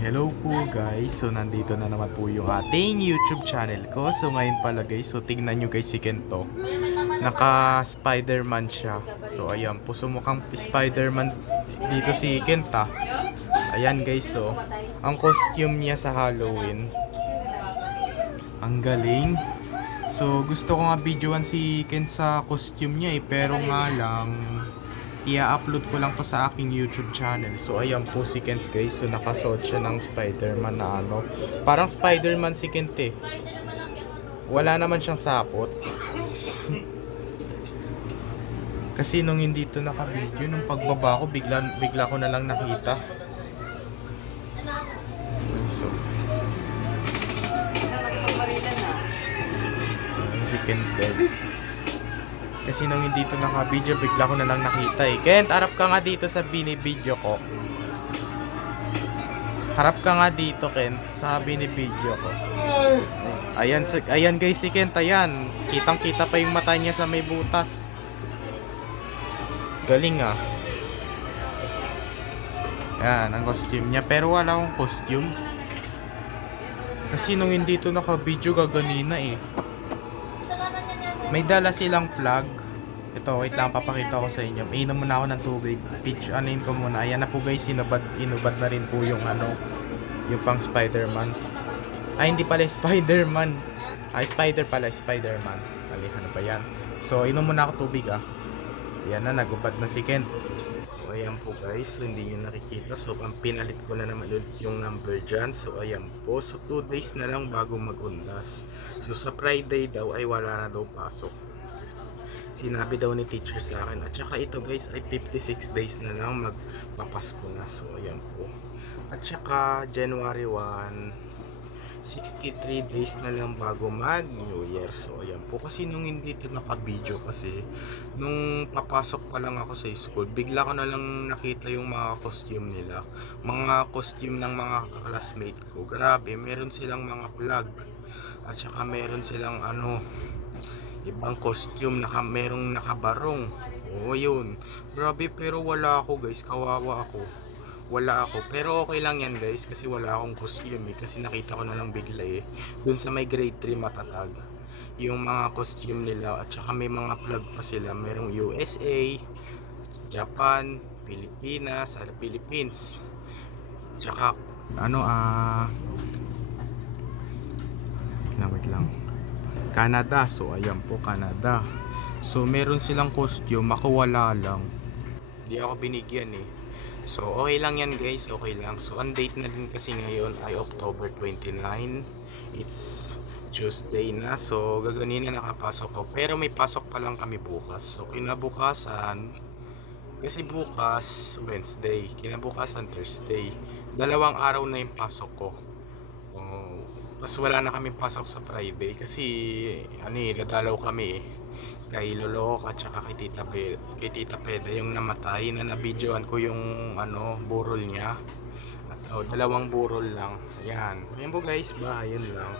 Hello po guys, so nandito na naman po yung ating YouTube channel ko. So ngayon pala guys, so tingnan nyo guys si Kento. Naka Spider-Man siya. So ayan po, so mukhang Spider-Man dito si Kenta. Ayan guys, so ang costume niya sa Halloween. Ang galing. So gusto ko nga videoan si Ken sa costume niya pero nga lang i-upload ko lang to sa aking YouTube channel. So ayan po si Kent guys. So nakasuot siya ng Spider-Man na ano. Parang Spider-Man si Kent eh. Wala naman siyang sapot. Kasi nung hindi to naka-video, nung pagbaba ko bigla ko na lang nakita. So si Kent guys. Kasi nung hindi to naka-video, bigla ko na lang nakita eh. Kent, harap ka nga dito sa binibideo ko. Harap ka nga dito, Kent, sa binibideo ko. Ayan guys si Kent, ayan. Kitang-kita pa yung mata niya sa may butas. Galing ah. Ayan, ang costume niya. Pero wala akong costume. Kasi nung hindi to naka-video gaganina eh. May dala silang plug. Ito, wait lang, papakita ko sa inyo. Inom muna ako ng tubig. Anin ko muna. Ayan na po guys, inubad na rin po yung ano, yung pang Spider-Man. Ay, hindi pala Spider-Man. Ay, Spider-Man. Ali, ano ba yan? So, inom muna ako tubig ah. Ayan na, nagubad na si Ken. So, ayan po guys. So, hindi nyo nakikita. So, pinalit ko na naman ulit yung number dyan. So, ayan po. So, 2 days na lang bago mag-undas. So, sa Friday daw ay wala na daw pasok. Sinabi daw ni teacher sa akin. At saka ito guys ay 56 days na lang magpapasko na. So, ayan po. At saka January 1, 63 days na lang bago mag New Year. So ayan po, kasi nung hindi ito naka-video, kasi nung papasok pa lang ako sa school, bigla ko na lang nakita yung mga costume nila, mga costume ng mga classmate ko. Grabe, meron silang mga plug at saka meron silang ano, ibang costume, merong nakabarong. Oo, yun. Grabe, pero wala ako guys, kawawa ako. Wala ako, pero okay lang yan guys, kasi wala akong costume eh, kasi nakita ko na lang bigla eh, dun sa may grade 3 matatag yung mga costume nila. At saka may mga plug pa sila, merong USA, Japan, Pilipinas, Philippines, tsaka ano wait lang, Canada. So ayan po, Canada. So meron silang costume, ako wala lang, di ako binigyan eh. So okay lang yan guys, okay lang. So ang date na din kasi ngayon ay October 29. It's Tuesday na. So gaganina nakapasok ko. Pero may pasok pa lang kami bukas. So kinabukasan, kasi bukas Wednesday, kinabukasan Thursday. 2 araw na yung pasok ko. Tapos wala na kami pasok sa Friday kasi dadalaw kami eh, kay Lolo at saka kay Tita Peda yung namatay, na nabidyoan ko yung burol niya. At 2 burol lang. Ayan po guys, yun lang.